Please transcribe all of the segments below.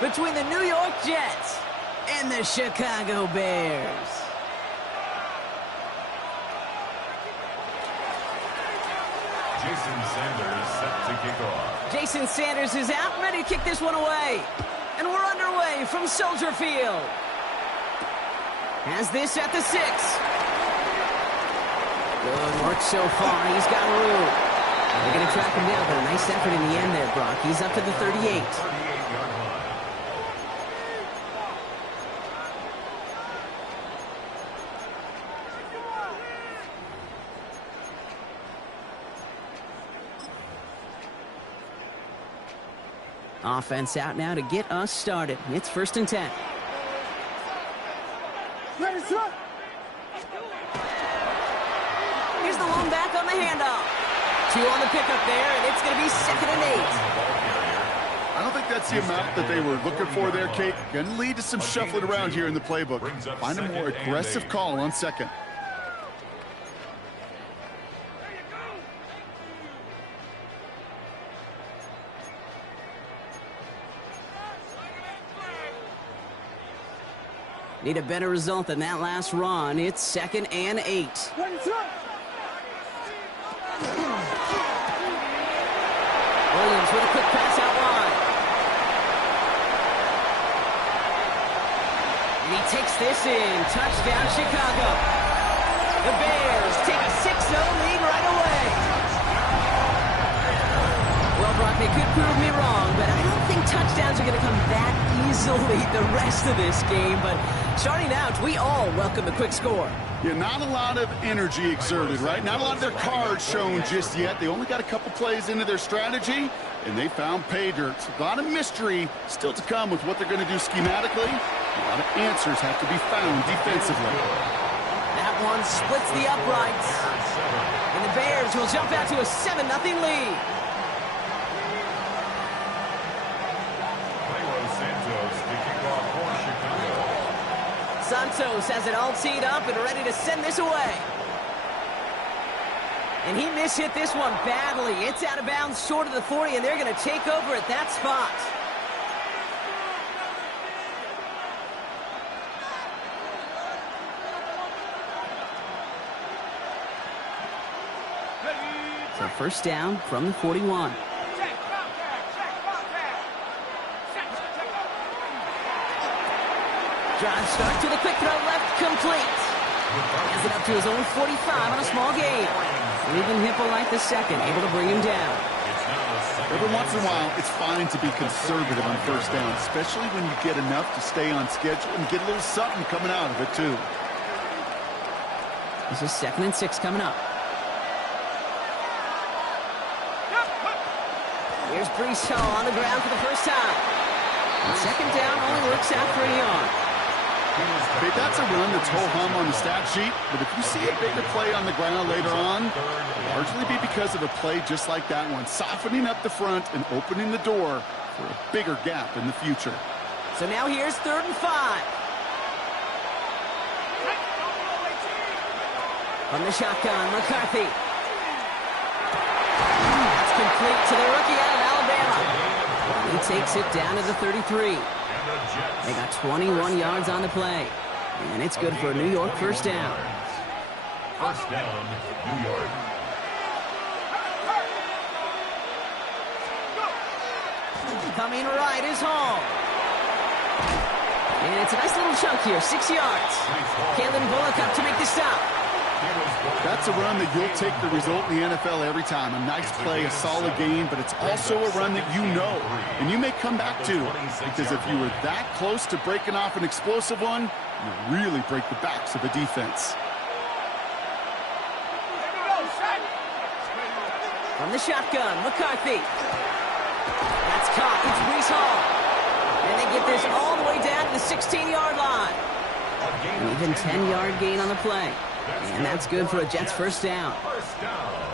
between the New York Jets and the Chicago Bears. Jason Sanders set to kick off. Jason Sanders is out, ready to kick this one away. And we're underway from Soldier Field. Has this at the 6. Good work so far. He's got room. They're going to track him down, but a nice effort in the end there, Brock. He's up to the 38. 38-yard line. Offense out now to get us started. It's 1st and 10. Here's the lone back on the handoff. 2 on the pickup there, and it's going to be 2nd and 8. I don't think that's the amount that they were looking for there, Kate. Going to lead to some shuffling around here in the playbook. Find a more aggressive call on 2nd. Need a better result than that last run. It's 2nd and 8. Williams with a quick pass out wide. And he takes this in. Touchdown, Chicago. The Bears take a 6-0 lead right away. Well, Brock, they could prove me wrong, but I don't think touchdowns are going to come that easily the rest of this game. But starting out, we all welcome the quick score. Yeah, not a lot of energy exerted, right? Not a lot of their cards shown just yet. They only got a couple plays into their strategy, and they found pay dirt. A lot of mystery still to come with what they're going to do schematically. A lot of answers have to be found defensively. That one splits the uprights. And the Bears will jump out to a 7-0 lead. Santos has it all teed up and ready to send this away. And he mishit this one badly. It's out of bounds short of the 40, and they're going to take over at that spot. So 1st down from the 41. Drive start to the quick throw left, complete. Has it up to his own 45 on a small gain. Leaving Hippolyte the second, able to bring him down. Every once in a while, it's fine to be conservative on 1st down, especially when you get enough to stay on schedule and get a little something coming out of it, too. This is 2nd and 6 coming up. Here's Brees Hall on the ground for the first time. And 2nd down only works out for a yard. Okay, that's a run that's ho-hum on the stat sheet, but if you see a bigger play on the ground later on, it'll largely be because of a play just like that one, softening up the front and opening the door for a bigger gap in the future. So now here's 3rd and 5. From the shotgun, McCarthy. That's complete to the rookie out of Alabama. He takes it down to the 33. They got 21 yards on the play. And it's good for a New York 1st down. 1st down, New York. Coming right is Hall. And it's a nice little chunk here, 6 yards. Kalen Bullock up to make the stop. That's a run that you'll take the result in the NFL every time. A nice play, a solid game, but it's also a run that you know and you may come back to, because if you were that close to breaking off an explosive one, you really break the backs of the defense. From the shotgun, McCarthy. That's caught. It's Brees Hall. And they get this all the way down to the 16-yard line. An even 10-yard gain on the play. And that's good for a Jets 1st down.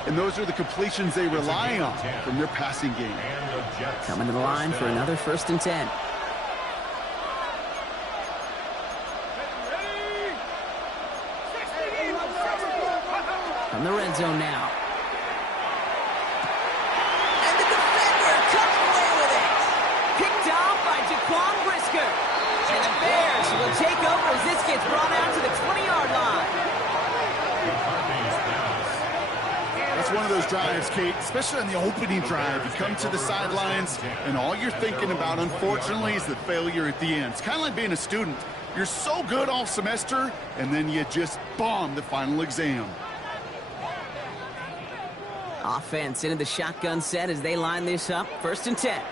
And those are the completions they rely on from their passing game. Coming to the line for another 1st and 10. From the red zone now. And the defender comes away with it. Picked off by Jaquan gets brought out to the 20-yard line. That's one of those drives, Kate, especially on the opening drive. You come to the sidelines, and all you're thinking about, unfortunately, is the failure at the end. It's kind of like being a student. You're so good all semester, and then you just bomb the final exam. Offense into the shotgun set as they line this up. 1st and 10.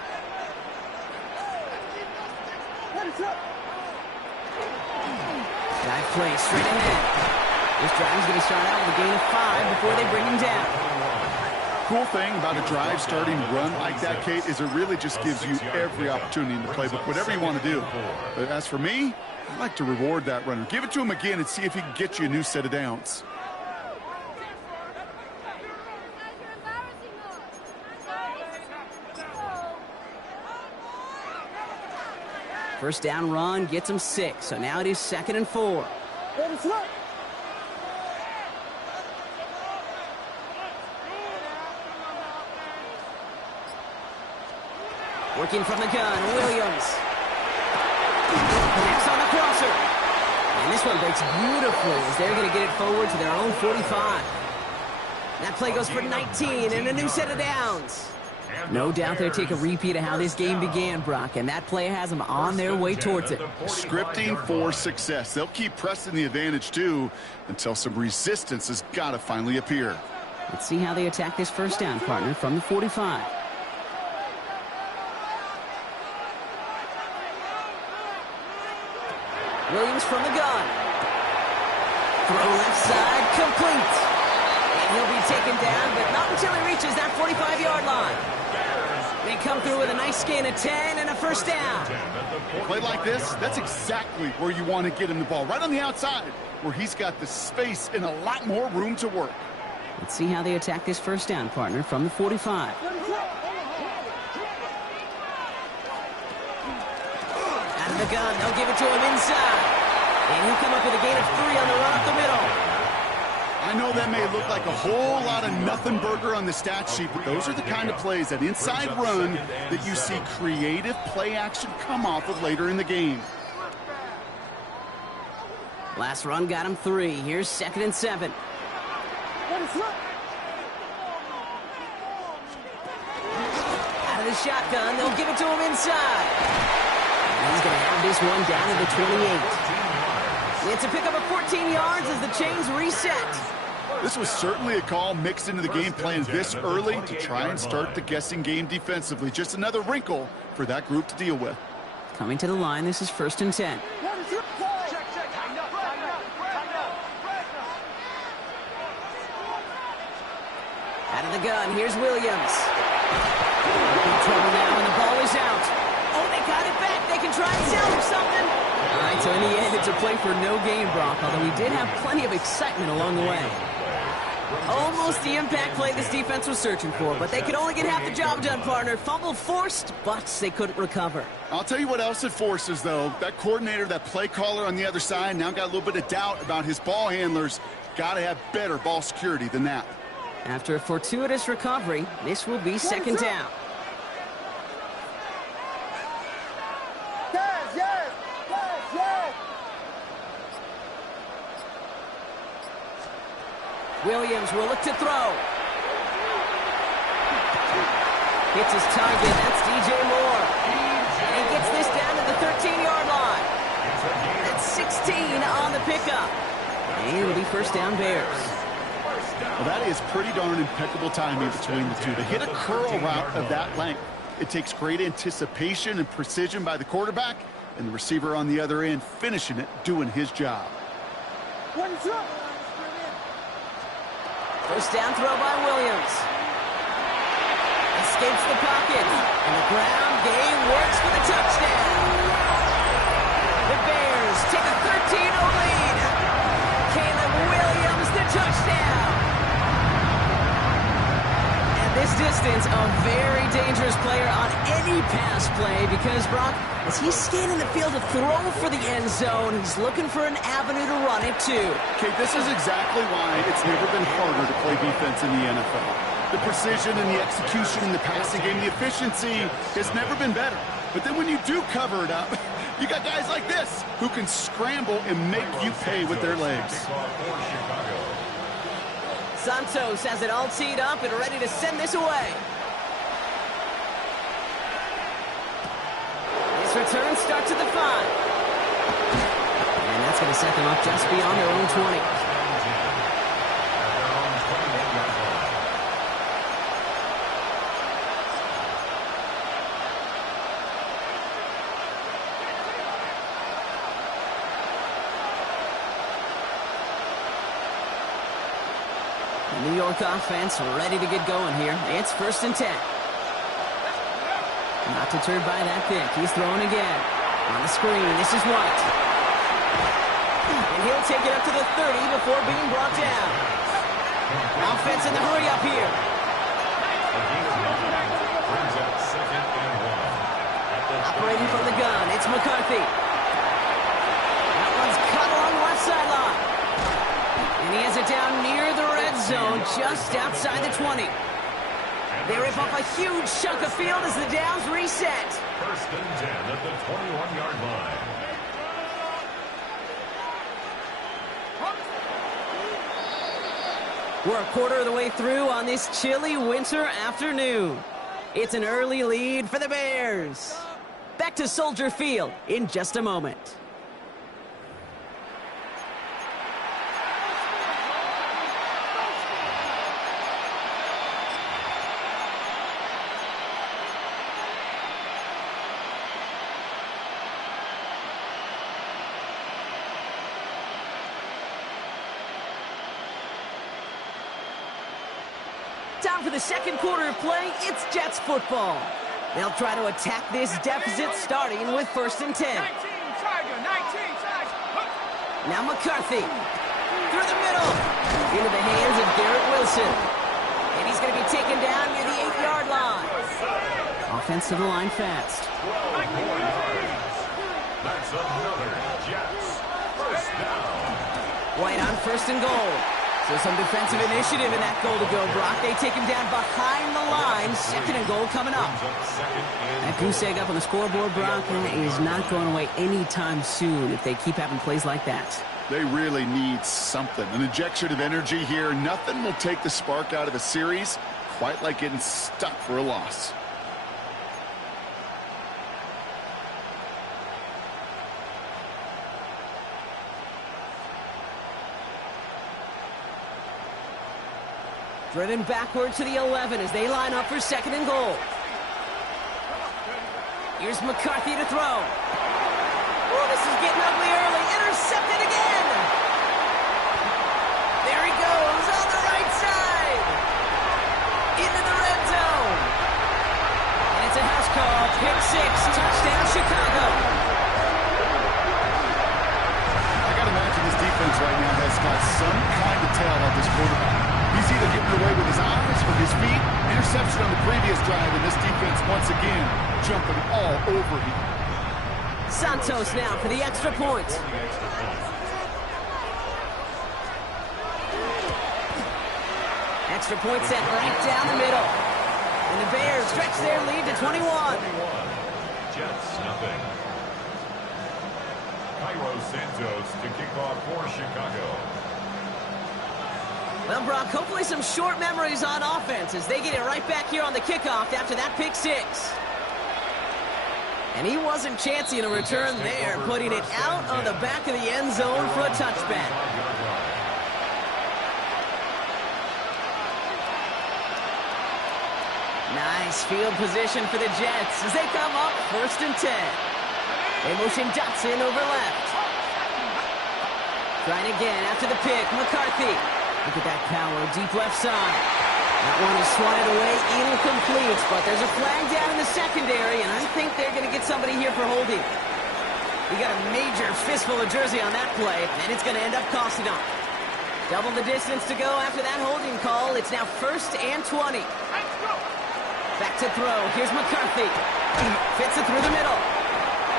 Dive play straight ahead. This drive is going to start out with a gain of 5 before they bring him down. Cool thing about a drive starting run like that, Kate, is it really just gives you every opportunity in the playbook, whatever you want to do. But as for me, I'd like to reward that runner. Give it to him again and see if he can get you a new set of downs. First down run gets him 6, so now it is 2nd and 4. Working from the gun, Williams. Connects on the crosser. And this one breaks beautifully as they're going to get it forward to their own 45. That play goes for 19 and a new set of downs. No doubt they'll take a repeat of how this game began, Brock, and that play has them on their way towards it. Scripting for success. They'll keep pressing the advantage, too, until some resistance has got to finally appear. Let's see how they attack this first down, partner, from the 45. Williams from the gun. Throw left side, complete. And he'll be taken down, but not until he reaches that 45-yard line. They come through with a nice gain of 10 and a first down. Play like this, that's exactly where you want to get him the ball, right on the outside, where he's got the space and a lot more room to work. Let's see how they attack this first down, partner, from the 45. Out of the gun, they'll give it to him inside. And he'll come up with a gain of 3 on the run up the middle. I know that may look like a whole lot of nothing burger on the stat sheet, but those are the kind of plays, that inside run, that you see creative play action come off of later in the game. Last run got him 3. Here's 2nd and 7. Out of the shotgun, they'll give it to him inside. And he's going to have this one down to the 28. It's a pickup of 14 yards as the chains reset. This was certainly a call mixed into the game plan this early to try and start the guessing game defensively. Just another wrinkle for that group to deal with. Coming to the line, this is 1st and 10. Out of the gun, here's Williams. In trouble now, and the ball is out. Oh, they got it back. They can try and salvage something. All right, so in the end, it's a play for no gain, Brock, although we did have plenty of excitement along the way. Almost the impact play this defense was searching for, but they could only get half the job done, partner. Fumble forced, but they couldn't recover. I'll tell you what else it forces, though. That coordinator, that play caller on the other side, now got a little bit of doubt about his ball handlers. Got to have better ball security than that. After a fortuitous recovery, this will be 2nd down. Williams will look to throw. Hits his target. That's DJ Moore. And he gets this down to the 13-yard line. That's 16 on the pickup. And it'll be 1st down Bears. Well, that is pretty darn impeccable timing between the two. To hit a curl route of that length, it takes great anticipation and precision by the quarterback, and the receiver on the other end finishing it, doing his job. First down throw by Williams. Escapes the pocket. And the ground game works for the touchdown. The Bears take a 13-0 lead. Caleb Williams, the touchdown. At this distance, a very dangerous player on any pass play because, Brock, as he's scanning the field to throw for the end zone, he's looking for an avenue to run it too. Okay, this is exactly why it's never been harder to play defense in the NFL. The precision and the execution in the passing game, the efficiency has never been better. But then when you do cover it up, You got guys like this who can scramble and make you pay with their legs. Santos has it all teed up and ready to send this away. This return starts at the 5. And that's going to set them up just beyond their own 20. New York offense ready to get going here. It's 1st and 10. Not deterred by that pick. He's throwing again. On the screen, this is White. And he'll take it up to the 30 before being brought down. Offense in the hurry up here. Operating from the gun, it's McCarthy. That one's cut along the left sideline. And he has it down near the red zone, just outside the 20. They rip off a huge chunk of field as the downs reset. 1st and 10 at the 21-yard line. We're a quarter of the way through on this chilly winter afternoon. It's an early lead for the Bears. Back to Soldier Field in just a moment. Time for the second quarter of play. It's Jets football. They'll try to attack this deficit starting with 1st and 10. Now McCarthy through the middle into the hands of Garrett Wilson. And he's going to be taken down near the 8-yard line. Offense to the line fast. That's another Jets. 1st down. White on 1st and goal. So some defensive initiative in that goal to go, Brock. They take him down behind the line. 2nd and goal coming up. That goose egg up on the scoreboard, Brock, is not going away anytime soon if they keep having plays like that. They really need something. An injection of energy here. Nothing will take the spark out of a series quite like getting stuck for a loss. Driven backward to the 11 as they line up for 2nd and goal. Here's McCarthy to throw. Oh, this is getting ugly early. Intercepted again. There he goes on the right side. Into the red zone. And it's a house call. Pick 6. Touchdown, Chicago. I got to imagine this defense right now has got some kind of tail on this quarterback. He's either getting away with his eyes, with his feet. Interception on the previous drive, and this defense once again jumping all over him. Santos now for the extra point. Extra point set right down the middle. And the Bears stretch their lead to 21. Jets nothing. Cairo Santos to kick off for Chicago. Well, Brock, hopefully some short memories on offense as they get it right back here on the kickoff after that pick 6. And he wasn't chancing a return there, putting it out on the back of the end zone for a touchback. Nice field position for the Jets as they come up 1st and 10. They motion Dotson over left. Trying again after the pick, McCarthy. Look at that power, deep left side. That one is swatted away, incomplete, but there's a flag down in the secondary, and I think they're going to get somebody here for holding. He got a major fistful of jersey on that play, and it's going to end up costing them. Double the distance to go after that holding call. It's now 1st and 20. Back to throw. Here's McCarthy. Fits it through the middle.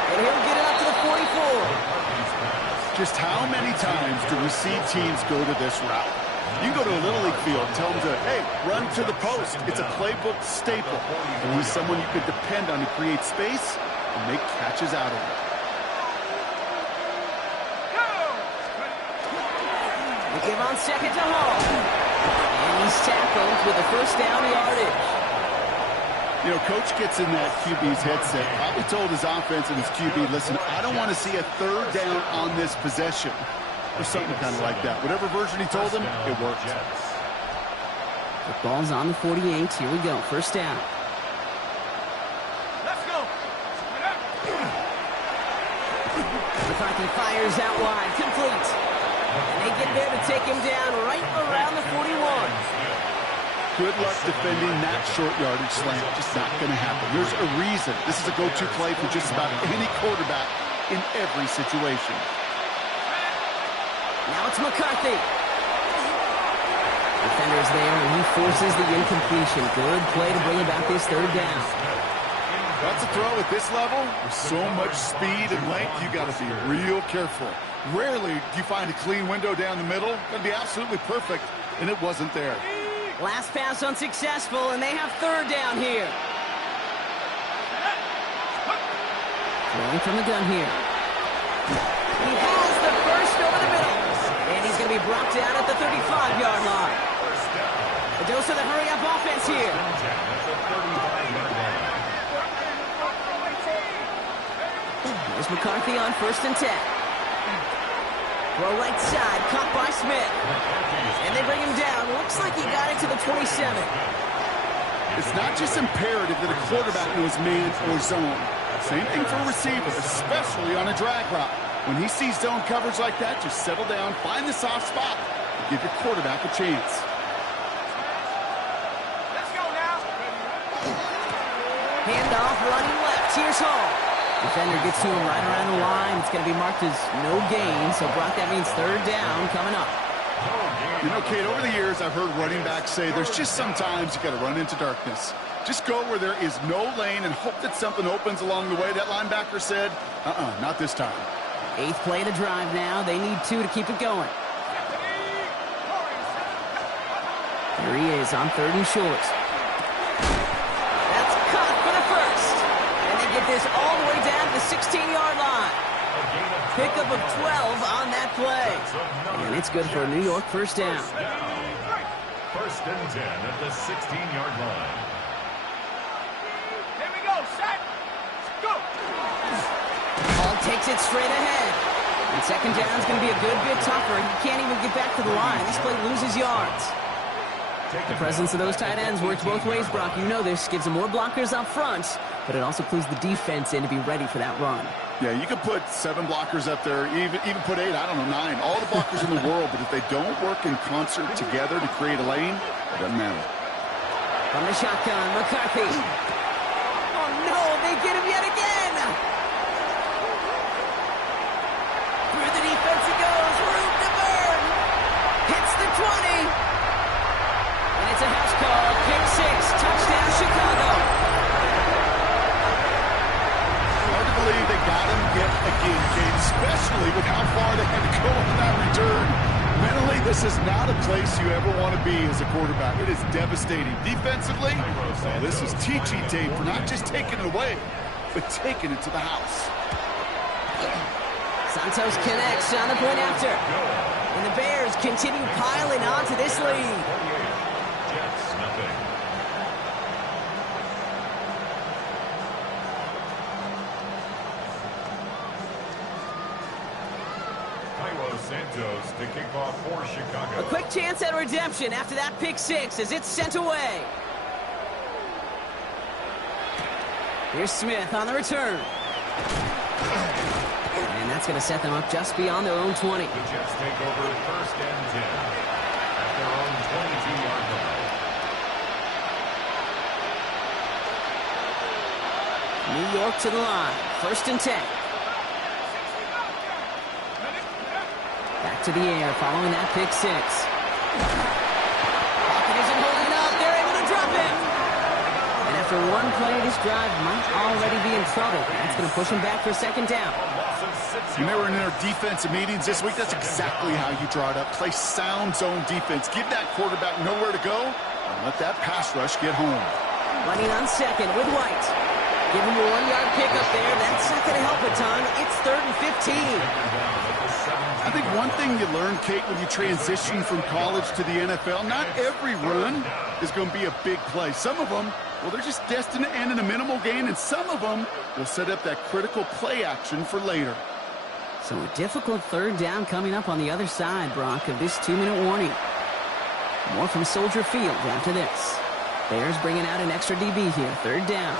And he'll get it up to the 44. Just how many times do we see teams go to this route? You go to a Little League field and tell them to, hey, run to the post. It's a playbook staple. And he's someone you could depend on to create space and make catches out of it. Give on second to Hall. And he's tackled with a first down yardage. You know, Coach gets in that QB's headset, probably told his offense and his QB, listen, I don't want to see a third down on this possession. Or something kind of like that. Whatever version he told him, it worked. The ball's on the 48. Here we go. First down. Let's go. McCarthy fires out wide. Complete. And they get there to take him down right around the 41. Good luck defending that short yardage slant. Just not going to happen. There's a reason. This is a go-to play for just about any quarterback in every situation. Now it's McCarthy. Defender's there, and he forces the incompletion. Good play to bring about this third down. That's a throw at this level. With so much speed and length, you got to be real careful. Rarely do you find a clean window down the middle. That'd be absolutely perfect, and it wasn't there. Last pass unsuccessful, and they have third down here. Throwing from the gun here. He has the first over the middle. And he's going to be brought down at the 35-yard line. A dose of the hurry-up offense here. There's McCarthy on 1st and 10. Throw right side, caught by Smith. And they bring him down. Looks like he got it to the 27. It's not just imperative that a quarterback knows man or zone. Same thing for a receiver, especially on a drag route. When he sees zone coverage like that, just settle down, find the soft spot, and give your quarterback a chance. Let's go now. Handoff running left. Here's Hall. Defender gets to him right around the line. It's going to be marked as no gain, so Brock, that means third down coming up. You know, Kate, over the years, I've heard running backs say there's just sometimes you got to run into darkness. Just go where there is no lane and hope that something opens along the way. That linebacker said, not this time. 8th play to drive now. They need 2 to keep it going. Here he is on 3rd and short. That's caught for the first. And they get this all the way down to the 16-yard line. Pickup of 12 on that play. And it's good for a New York first down. 1st and 10 at the 16-yard line. Here we go. Set. Go. Hall takes it straight ahead. And second down is going to be a good bit tougher. He can't even get back to the line. This play loses yards. The presence of those tight ends works both ways, Brock. You know this. Gives them more blockers up front, but it also clues the defense in to be ready for that run. Yeah, you could put 7 blockers up there, even put 8, I don't know, 9. All the blockers in the world, but if they don't work in concert together to create a lane, it doesn't matter. From the shotgun, McCarthy. Oh, no, they get him yet again. Through the defense he goes. Room to burn. Hits the 20. And it's a house call. Pick 6. Touchdown, Chicago. Hard to believe they got him yet again, Kate, especially with how far they had to go on that return. Mentally, this is not a place you ever want to be as a quarterback. It is devastating. Defensively, well, this is teaching tape for not just taking it away, but taking it to the house. Santos connects on the point after. And the Bears continue piling on to this lead. Jets, nothing. Santos to kick off for Chicago. A quick chance at redemption after that pick 6 as it's sent away. Here's Smith on the return. And that's going to set them up just beyond their own 20. The Jets take over 1st and 10 at their own 22-yard line. New York to the line. 1st and 10. Back to the air following that pick 6. Pocket isn't holding up. They're able to drop him. And after one play, this drive might already be in trouble. That's going to push him back for 2nd down. You remember in their defensive meetings this week, that's exactly how you draw it up. Play sound zone defense. Give that quarterback nowhere to go and let that pass rush get home. Running on 2nd with White. Give him a 1-yard pickup there. That's not going to help a ton. It's 3rd and 15. I think one thing you learn, Kate, when you transition from college to the NFL, not every run is going to be a big play. Some of them, well, they're just destined to end in a minimal gain, and some of them will set up that critical play action for later. So a difficult 3rd down coming up on the other side, Brock, of this 2-minute warning. More from Soldier Field after this. Bears bringing out an extra DB here. 3rd down.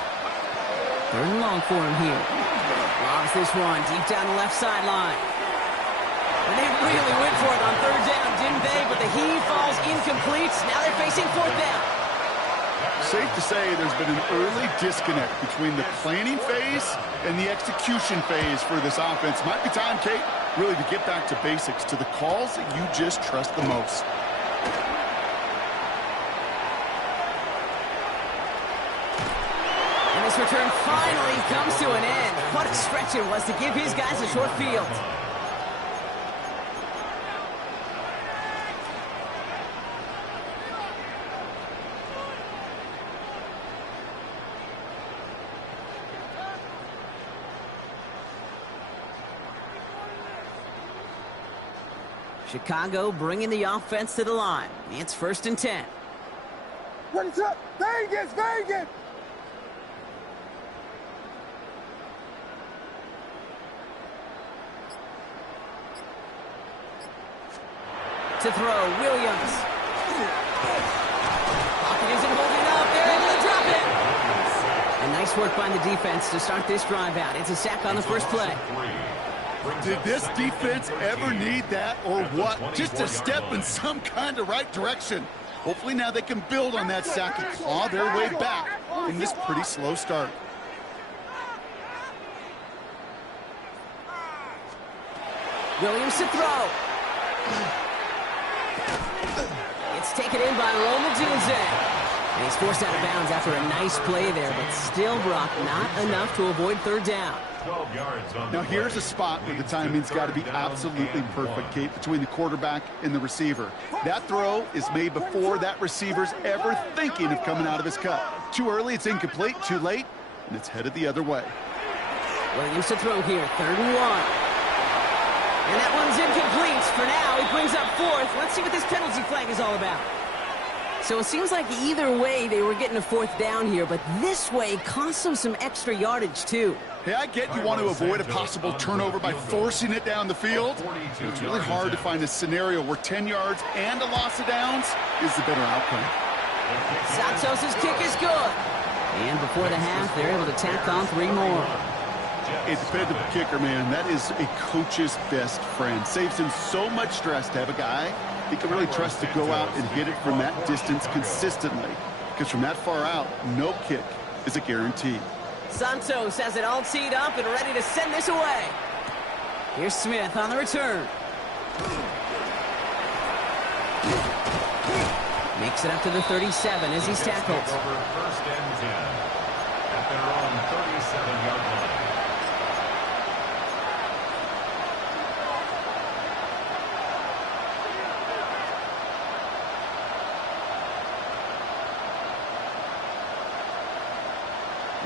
3rd and long for him here. Lobs this one deep down the left sideline. And they really went for it on 3rd down, didn't they? But the heave falls incomplete. Now they're facing 4th down. Safe to say there's been an early disconnect between the planning phase and the execution phase for this offense. Might be time, Kate, really to get back to basics, to the calls that you just trust the most. And this return finally comes to an end. What a stretch it was to give his guys a short field. Chicago bringing the offense to the line. It's 1st and 10. What is up? Vegas, Vegas! To throw, Williams. Pocket isn't holding up. They're able to drop it. And nice work by the defense to start this drive out. It's a sack on the first play. Did this defense ever need that or what? Just a step in some kind of right direction. Hopefully now they can build on that sack and claw their way back in this pretty slow start. Williams to throw. It's taken in by Romadunze. And he's forced out of bounds after a nice play there, but still, Brock, not enough to avoid 3rd down. Now here's a spot where the timing's got to be absolutely perfect, Kate, between the quarterback and the receiver. That throw is made before that receiver's ever thinking of coming out of his cut. Too early, it's incomplete. Too late, and it's headed the other way. Williams to throw here, 3rd and 1. And that one's incomplete for now. He brings up 4th. Let's see what this penalty flag is all about. So it seems like either way they were getting a 4th down here, but this way cost them some extra yardage too. Hey, I get you want to avoid a possible turnover by forcing it down the field. It's really hard to find a scenario where 10 yards and a loss of downs is the better outcome. Santos' kick is good. And before the half, they're able to tack on 3 more. A dependable kicker, man, that is a coach's best friend. Saves him so much stress to have a guy he can really trust to go out and hit it from that distance consistently. Because from that far out, no kick is a guarantee. Santos has it all teed up and ready to send this away. Here's Smith on the return. Makes it up to the 37 as he's tackled. Over 1st and 10 at their own 37-yard line.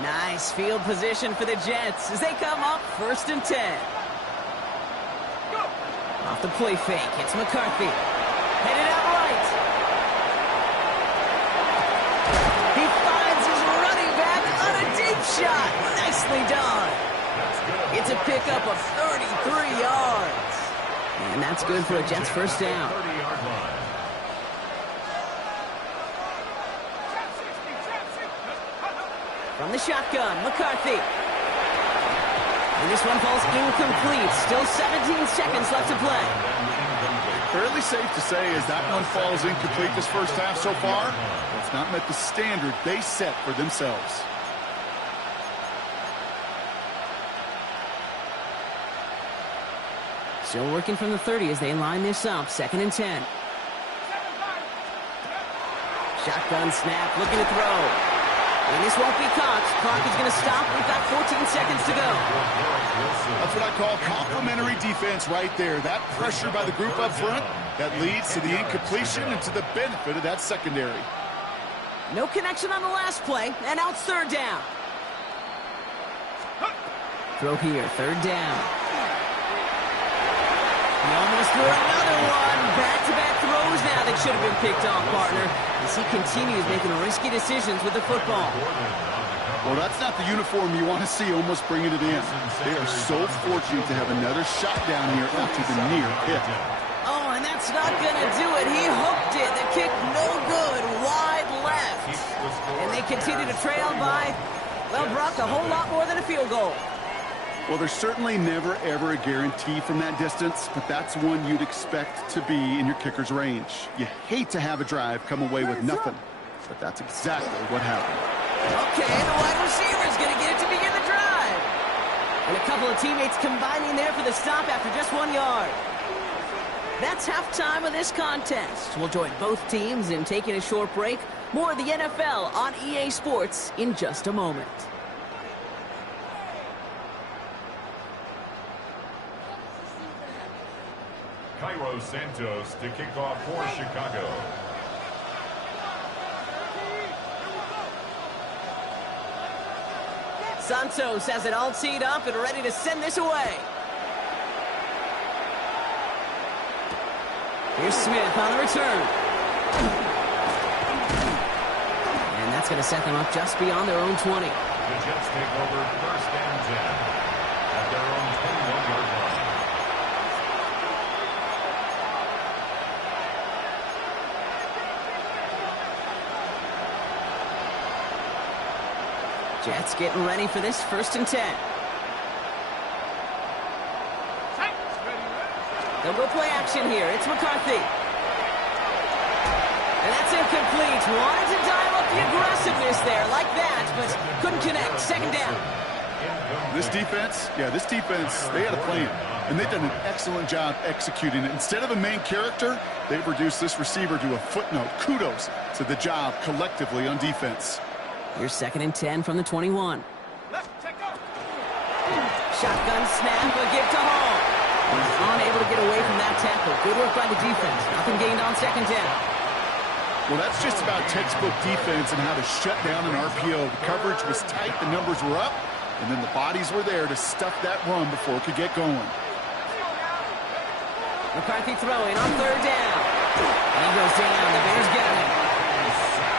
Nice field position for the Jets as they come up 1st and 10. Off the play fake, it's McCarthy. Headed out right. He finds his running back on a deep shot. Nicely done. It's a pickup of 33 yards. And that's good for a Jets 1st down. 30-yard line. From the shotgun, McCarthy. And this one falls incomplete. Still 17 seconds left to play. Fairly safe to say as that one falls incomplete this first half so far, it's not met the standard they set for themselves. Still working from the 30 as they line this up. 2nd and 10. Shotgun snap, looking to throw. And this won't be caught. Clock is going to stop. We've got 14 seconds to go. That's what I call complimentary defense right there. That pressure by the group up front, that leads to the incompletion and to the benefit of that secondary. No connection on the last play, and now it's 3rd down. Throw here, third down. He almost threw another one. Back-to-back throws now that should have been picked off, partner, as he continues making risky decisions with the football. Well, that's not the uniform you want to see almost bringing it in. They are so fortunate to have another shot down here after the near pick. Oh, and that's not going to do it. He hooked it. The kick no good, wide left. And they continue to trail by, well, Brock, a whole lot more than a field goal. Well, there's certainly never, ever a guarantee from that distance, but that's one you'd expect to be in your kicker's range. You hate to have a drive come away with nothing, but that's exactly what happened. Okay, the wide receiver's going to get it to begin the drive. And a couple of teammates combining there for the stop after just 1 yard. That's halftime of this contest. We'll join both teams in taking a short break. More of the NFL on EA Sports in just a moment. Cairo Santos to kick off for Chicago. Santos has it all teed up and ready to send this away. Here's Smith on the return. And that's going to set them up just beyond their own 20. The Jets take over first and 10 at their own 21-yard line. Jets getting ready for this first and 10. They'll go play action here. It's McCarthy. And that's incomplete. Wanted to dial up the aggressiveness there like that, but couldn't connect. Second down. This defense, they had a plan, and they've done an excellent job executing it. Instead of a main character, they've reduced this receiver to a footnote. Kudos to the job collectively on defense. Here's second and 10 from the 21. Shotgun snap, a give to Hall. He's unable to get away from that tackle. Good work by the defense. Nothing gained on second down. Well, that's just about textbook defense and how to shut down an RPO. The coverage was tight, the numbers were up, and then the bodies were there to stuff that run before it could get going. McCarthy throwing on third down. And he goes down. The Bears get him.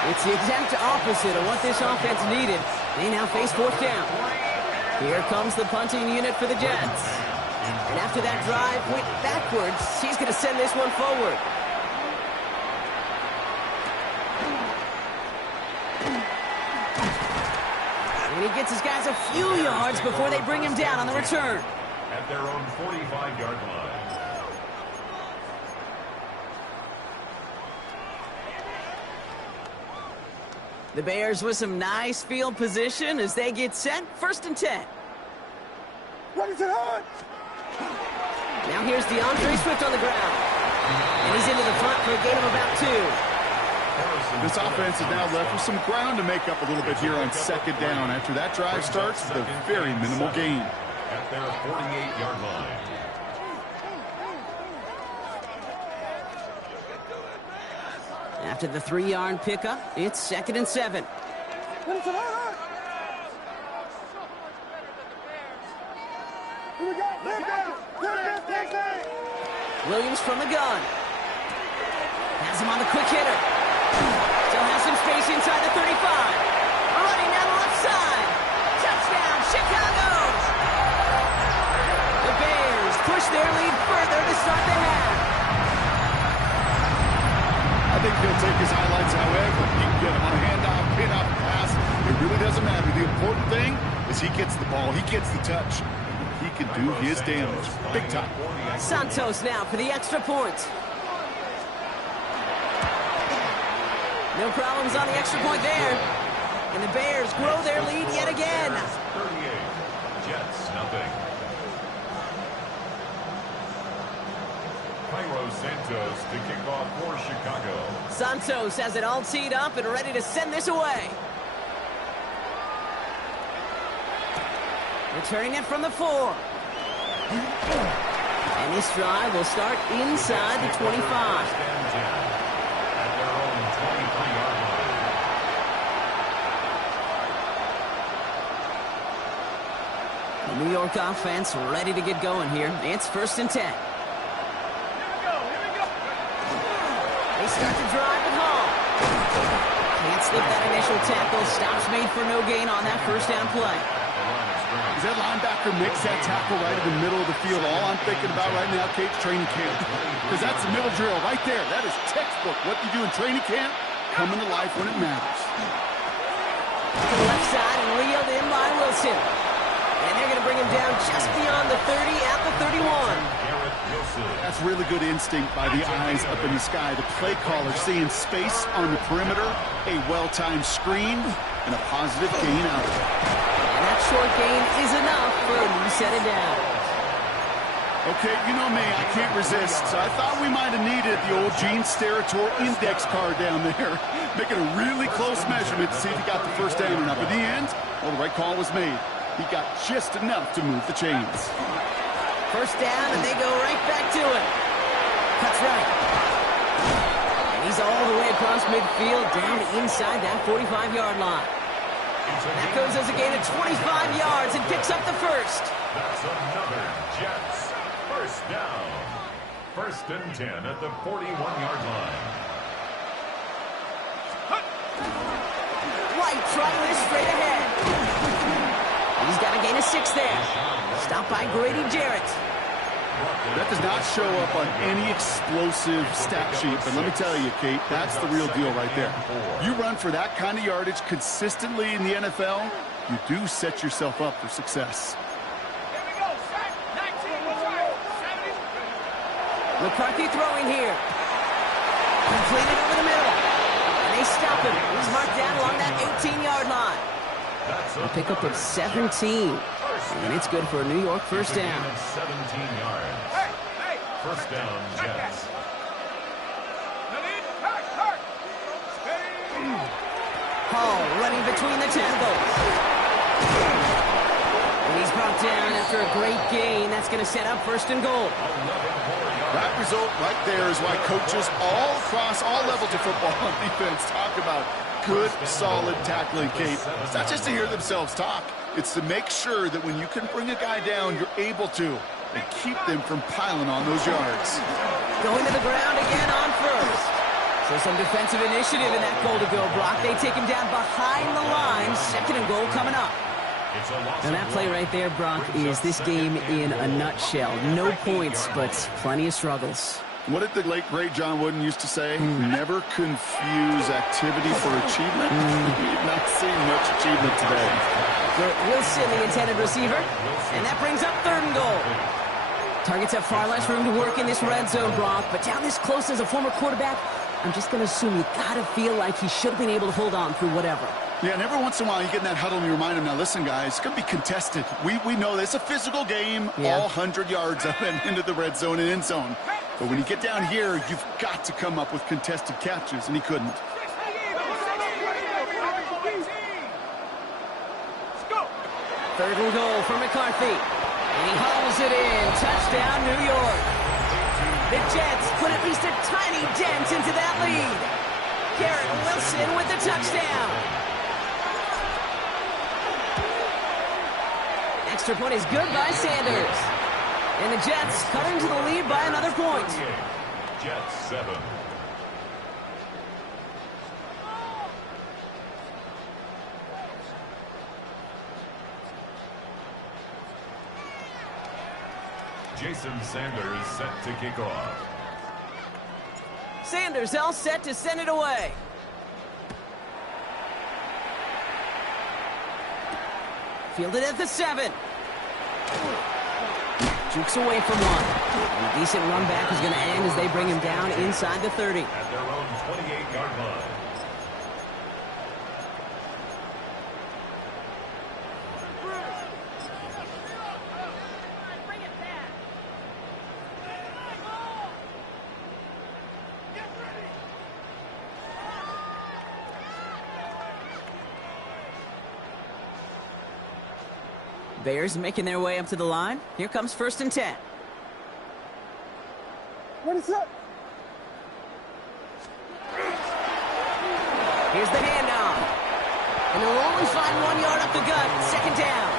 It's the exact opposite of what this offense needed. They now face fourth down. Here comes the punting unit for the Jets. And after that drive went backwards, he's going to send this one forward. And he gets his guys a few yards before they bring him down on the return. At their own 45-yard line. The Bears with some nice field position as they get set. First and 10. Ready to hunt! Now here's DeAndre Swift on the ground. And he's into the front for a gain of about 2. This offense is now left with some ground to make up a little bit here on second down. After that drive starts with a very minimal gain. At their 48-yard line. After the 3-yard pickup, it's second and 7. Ready to hunt! Here we go! Take that! Williams from the gun. Has him on the quick hitter. Still has some space inside the 35. Running down the left side. Touchdown, Chicago! The Bears push their lead further to start the half. I think he'll take his highlights however he can get him on a handoff, pin-off, pass. It really doesn't matter. The important thing is he gets the ball. He gets the touch. He can do his damage. Big time. Santos now for the extra point. No problems on the extra point there. And the Bears grow their lead yet again. 38. Jets, nothing. Cairo Santos to kick off for Chicago. Santos has it all teed up and ready to send this away. Returning it from the 4. And this drive will start inside the 25. At their own 23-yard line. New York offense ready to get going here. It's 1st and 10. They start to drive at home. Can't slip that initial tackle. Stops made for no gain on that 1st down play. As that linebacker makes that tackle right in the middle of the field, all I'm thinking about right now, Kate's training camp. Because that's the middle drill right there. That is textbook. What you do in training camp, coming to life when it matters. To the left side and reeled in by Wilson. And they're going to bring him down just beyond the 30 at the 31. That's really good instinct by the eyes up in the sky. The play caller seeing space on the perimeter, a well-timed screen, and a positive gain out of it. And that short gain is enough for a new set of downs. Okay, you know me, I can't resist. So I thought we might have needed the old Gene Steratore index card down there, making a really close measurement to see if he got the 1st down or not. But in the end, well, the right call was made. He got just enough to move the chains. 1st down, and they go right back to it. Cuts right. And he's all the way across midfield, down inside that 45-yard line. That goes as a gain of 25 yards and picks up the 1st. That's another Jets 1st down. 1st and 10 at the 41-yard line. White trying this straight ahead. He's got a gain of 6 there. Stopped by Grady Jarrett. That does not show up on any explosive stat sheet, but let me tell you, Kate, that's the real deal right there. You run for that kind of yardage consistently in the NFL, you do set yourself up for success. McCarthy throwing here. Completed over the middle. And they stop him. He's marked down along that 18-yard line. A pickup of 17. And it's good for a New York 1st down. 17 yards. 1st down, Jets. Hall running between the tackles. And he's brought down after a great gain. That's going to set up 1st and goal. That result right there is why coaches all across all levels of football and defense talk about good, solid tackling, Kate. It's not just to hear themselves talk. It's to make sure that when you can bring a guy down, you're able to, and keep them from piling on those yards. Going to the ground again on 1st. So some defensive initiative in that goal to go block. They take him down behind the line. 2nd and goal coming up. And that play right there, Brock, is this game in a nutshell. No points, but plenty of struggles. What did the late, great John Wooden used to say? Never confuse activity for achievement. We've not seen much achievement today. Wilson, the intended receiver. And that brings up 3rd and goal. Targets have far less room to work in this red zone, Brock. But down this close as a former quarterback, I'm just going to assume you got to feel like he should have been able to hold on through whatever. Yeah, and every once in a while you get in that huddle and you remind him, now listen, guys, it's going to be contested. We know this. It's a physical game, all 100 yards up and into the red zone and end zone. But when you get down here, you've got to come up with contested catches, and he couldn't. 3rd and goal for McCarthy. And he hauls it in. Touchdown, New York. The Jets put at least a tiny dent into that lead. Garrett Wilson with the touchdown. Extra point is good by Sanders. And the Jets cut into the lead by another point. Jets 7. Jason Sanders set to kick off. Sanders all set to send it away. Fielded at the 7. Jukes away from one. And a decent run back is going to end as they bring him down inside the 30. At their own 28-yard line. Bears making their way up to the line. Here comes 1st and 10. What is up? Here's the handoff. And they'll only find 1 yard up the gut. 2nd down.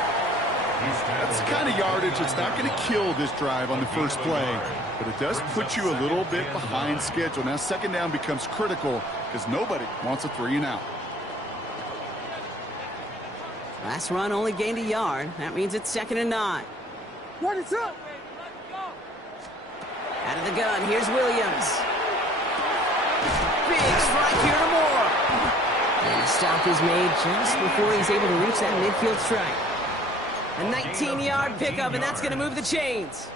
That's the kind of yardage that's not going to kill this drive on the first play, but it does put you a little bit behind schedule. Now second down becomes critical because nobody wants a 3-and-out. Last run only gained a yard. That means it's 2nd and 9. What is up? Out of the gun, here's Williams. Big strike here to Moore. And a stop is made just before he's able to reach that midfield strike. A 19-yard pickup, and that's going to move the chains.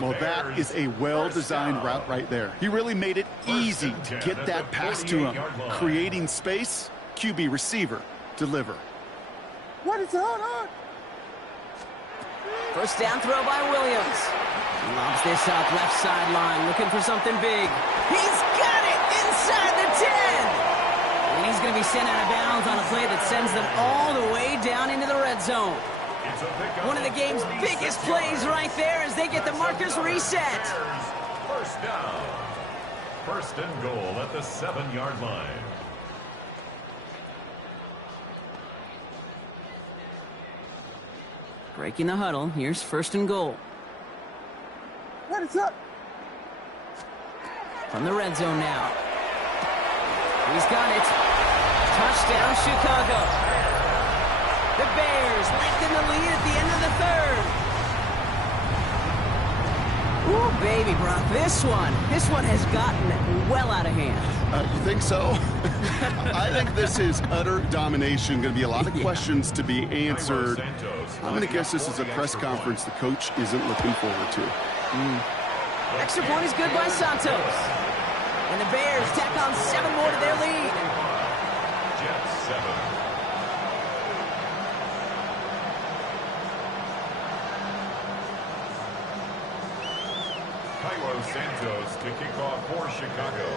Well, that is a well-designed route right there. He really made it easy to get that pass to him. Creating space, QB receiver, deliver. What is it? Hold on. First down throw by Williams. He lobs this up left sideline, looking for something big. He's got it inside the 10. And he's going to be sent out of bounds on a play that sends them all the way down into the red zone. One of the game's biggest plays right there as they get the markers reset. First down. First and goal at the 7-yard line. Breaking the huddle. Here's 1st and goal. What is up? From the red zone now. He's got it. Touchdown, Chicago. The Bears lengthen the lead at the end of the 3rd. Ooh, baby, Brock, this one has gotten well out of hand. You think so? I think this is utter domination. Going to be a lot of questions to be answered. I'm going to guess this is a press conference the coach isn't looking forward to. Extra point is good by Santos. And the Bears tack on 7 more to their lead. Jets 7. Cairo Santos to kick off for Chicago.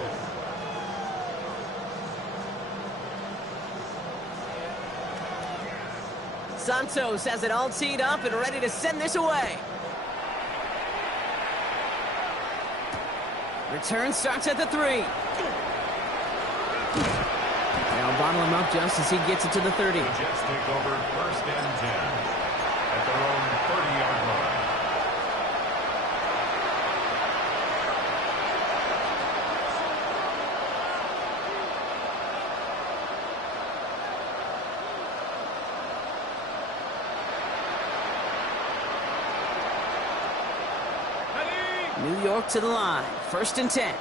Santos has it all teed up and ready to send this away. Return starts at the 3. Now bottle him up just as he gets it to the 30. The Jets take over 1st and 10 at their own 30-yard line. New York to the line. 1st and 10.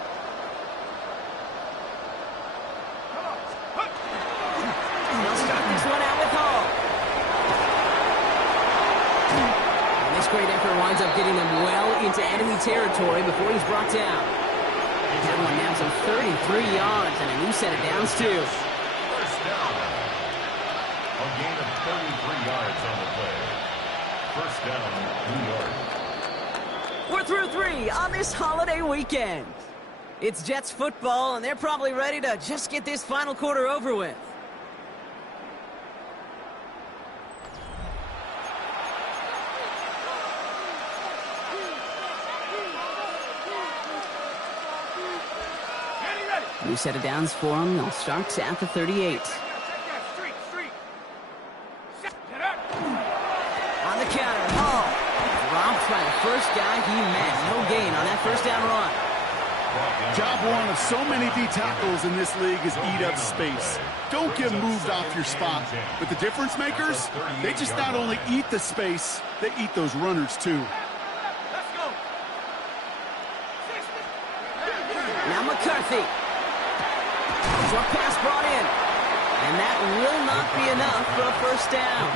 They'll start this one out with Hall. And this great effort winds up getting them well into enemy territory before he's brought down. That one nabs him 33 yards and a new set of downs too. First down. A gain of 33 yards on the play. First down, New York. We're through 3 on this holiday weekend. It's Jets football, and they're probably ready to just get this final quarter over with. New set of downs for them. They'll start at the 38. On the counter, Hall. Dropped by the first guy he met. No gain on that first down run. Job one of so many D tackles in this league is eat up space. Don't get moved off your spot. But the difference makers, they just not only eat the space, they eat those runners too. Now McCarthy. Short pass brought in. And that will not be enough for a first down.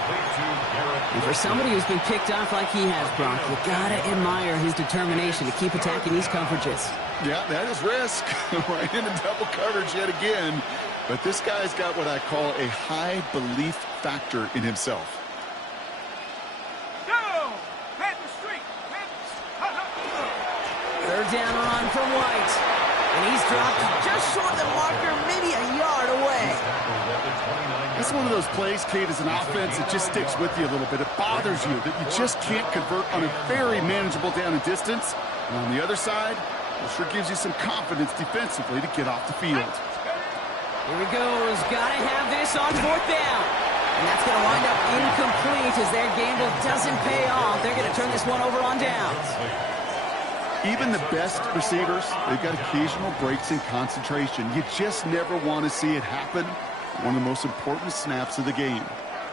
And for somebody who's been picked off like he has, Brock, you gotta admire his determination to keep attacking these coverages. Yeah, that is risk. Right into double coverage yet again. But this guy's got what I call a high belief factor in himself. Third down run from White. And he's dropped just short of the marker, maybe a yard away. That's one of those plays, Kate, as an offense, it just sticks with you a little bit. It bothers you that you just can't convert on a very manageable down and distance. And on the other side, it sure gives you some confidence defensively to get off the field. Here he goes. Gotta have this on 4th down. And that's going to wind up incomplete as their gamble doesn't pay off. They're going to turn this one over on downs. Even the best receivers, they've got occasional breaks in concentration. You just never want to see it happen. One of the most important snaps of the game.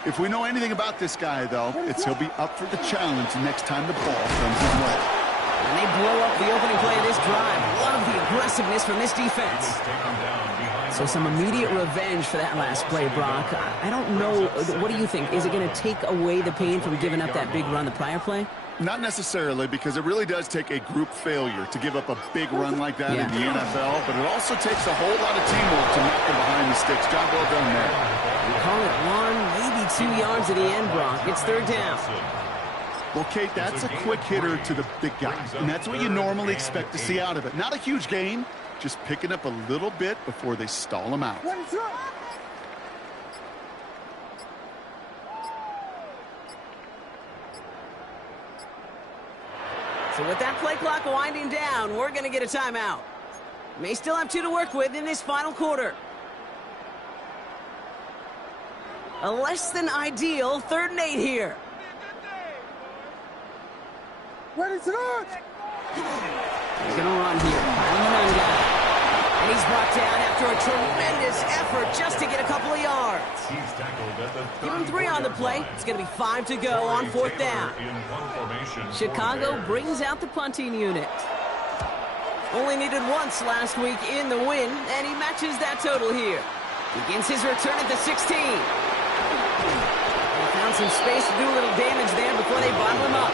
If we know anything about this guy, though, it's he'll be up for the challenge next time the ball comes his way. And they blow up the opening play of this drive. Love the aggressiveness from this defense. So some immediate revenge for that last play, Brock. I don't know. What do you think? Is it going to take away the pain from giving up that big run the prior play? Not necessarily, because it really does take a group failure to give up a big run like that in the NFL, but it also takes a whole lot of teamwork to knock them behind the sticks. Job well done there. We call it 1, maybe 2 yards at the end, Brock. It's third down. Well, Kate, that's a quick hitter to the big guys, and that's what you normally expect to see out of it. Not a huge gain, just picking up a little bit before they stall them out. So with that play clock winding down, we're going to get a timeout. May still have 2 to work with in this final quarter. A less than ideal 3rd and 8 here. Ready to launch! He's going to run here. And he's brought down after a tremendous effort just to get a couple of yards. Give him 3 on the play. It's going to be 5 to go on 4th down. Chicago brings out the punting unit. Only needed once last week in the win, and he matches that total here. Begins his return at the 16. They found some space to do a little damage there before they bottle him up.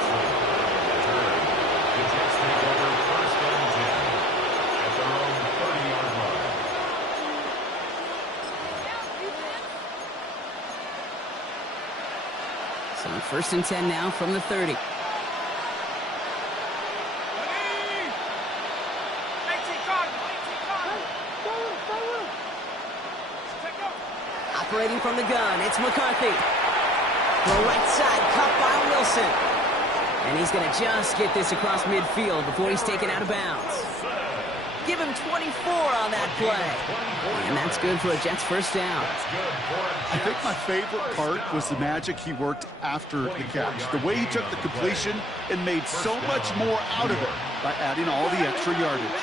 So 1st and 10 now from the 30. Operating from the gun, it's McCarthy. The right side, cut by Wilson. And he's going to just get this across midfield before he's taken out of bounds. Give him 24 on that play. And that's good for a Jets first down. I think my favorite part was the magic he worked after the catch. The way he took the completion and made so much more out of it by adding all the extra yardage.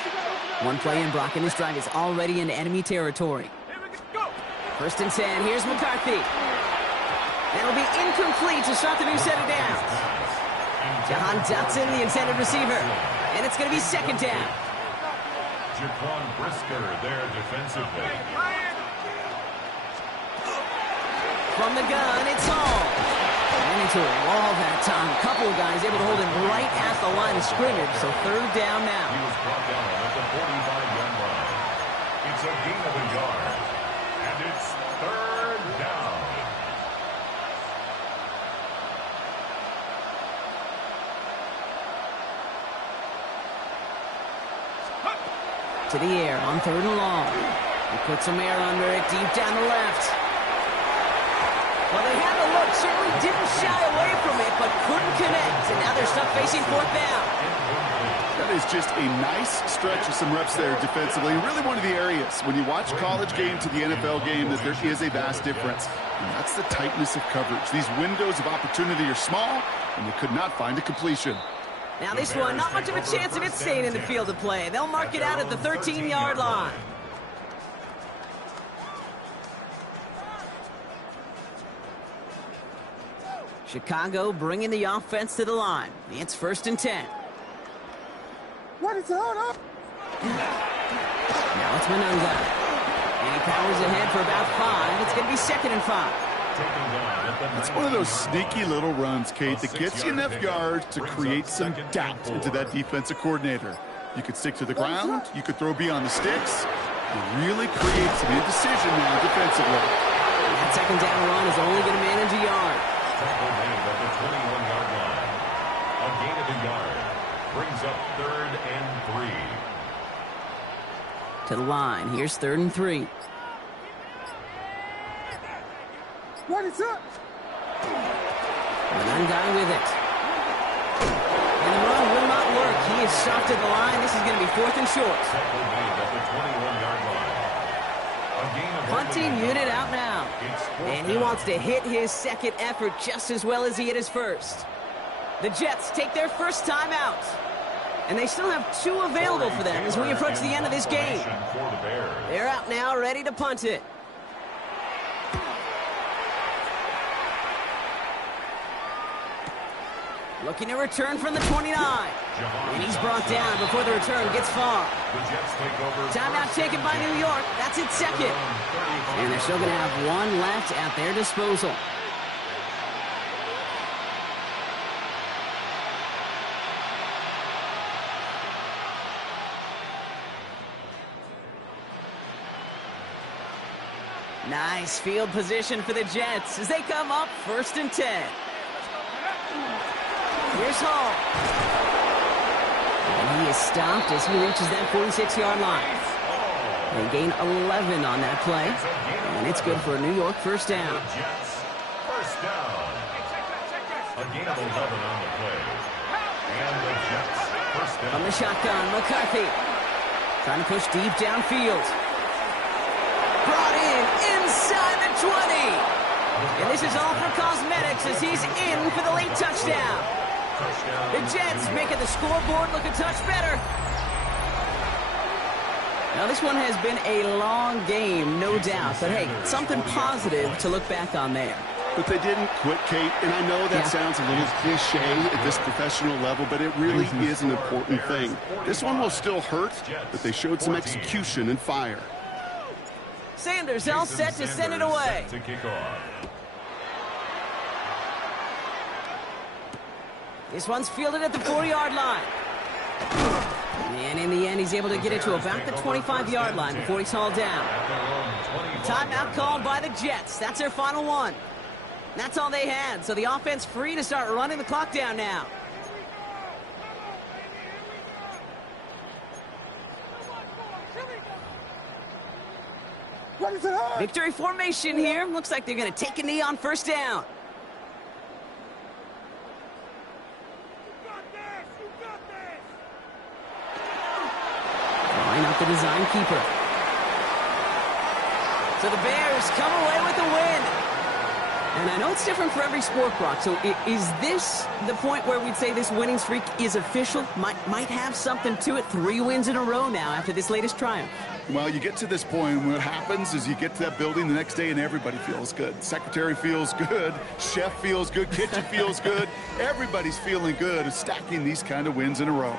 One play in, Brock, and this drive is already in enemy territory. 1st and 10, here's McCarthy. That'll be incomplete to start the new set of downs. Jahan Dotson, the intended receiver. And it's going to be 2nd down. Jaquan Brisker there defensively. From the gun, it's Hall. And into a wall that time. A couple of guys able to hold him right at the line of scrimmage. So 3rd down now. He was brought down at the 45-yard line. It's a gain of a yard. And it's 3rd down. To the air on 3rd and long. He puts some air under it deep down the left. Well, they had a look. Certainly didn't shy away from it, but couldn't connect. And now they're stuck facing 4th down. That is just a nice stretch of some reps there defensively. Really one of the areas, when you watch college game to the NFL game, that there is a vast difference. And that's the tightness of coverage. These windows of opportunity are small, and they could not find a completion. Now this one, not much of a chance of it staying in the field of play. They'll mark it out at the 13-yard line. Chicago bringing the offense to the line. It's 1st and 10. What is it? Hold up. Now it's Manunga. And he powers ahead for about 5. It's going to be 2nd and 5. It's one of those sneaky little runs, Kate, that gets you enough yards to create some doubt into that defensive coordinator. You could stick to the ground. You could throw beyond the sticks. You really create some indecision now defensively. That 2nd down run is only going to manage a yard. Tackle made at the 21-yard line. A gain of a yard. Brings up 3rd and 3. To the line. Here's 3rd and 3. What is up? Manunga with it. And the run will not work. He is stopped at the line. This is going to be 4th and short. Tackle made at the 21-yard line. Punting unit out now. And he wants to hit his second effort just as well as he hit his first. The Jets take their first time out. And they still have 2 available for them as we approach the end of this game. They're out now, ready to punt it. Looking to return from the 29. And he's brought down before the return gets far. Timeout taken by New York. That's its second. And they're still going to have 1 left at their disposal. Nice field position for the Jets as they come up 1st and 10. Here's Hall. And he is stopped as he reaches that 46-yard line. They gain 11 on that play. And it's good for a New York first down. First down. A gain of 11 on the play. And the Jets first down. From the shotgun, McCarthy. Trying to push deep downfield. Brought in inside the 20. And this is all for cosmetics as he's in for the late touchdown. The Jets making the scoreboard look a touch better. Now, this one has been a long game, no doubt. But, hey, something positive to look back on there. But they didn't quit, Kate. And I know that sounds a little cliche at this professional level, but it really is an important thing. This one will still hurt, but they showed some execution and fire. Sanders all set to send it away. To kick off. This one's fielded at the 40-yard line. And in the end, he's able to get it to about the 25-yard line before he's hauled down. Timeout called by the Jets. That's their final one. That's all they had, so the offense free to start running the clock down now. Victory formation here. Looks like they're going to take a knee on first down. Line up the design keeper. So the Bears come away with the win. And I know it's different for every sport, Brock. So is this the point where we'd say this winning streak is official? Might have something to it. 3 wins in a row now after this latest triumph. Well, you get to this point, and what happens is you get to that building the next day and everybody feels good. Secretary feels good, chef feels good, kitchen feels good. Everybody's feeling good stacking these kind of wins in a row.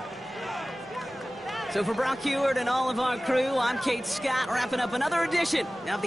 So for Brock Heward and all of our crew, I'm Kate Scott, wrapping up another edition of the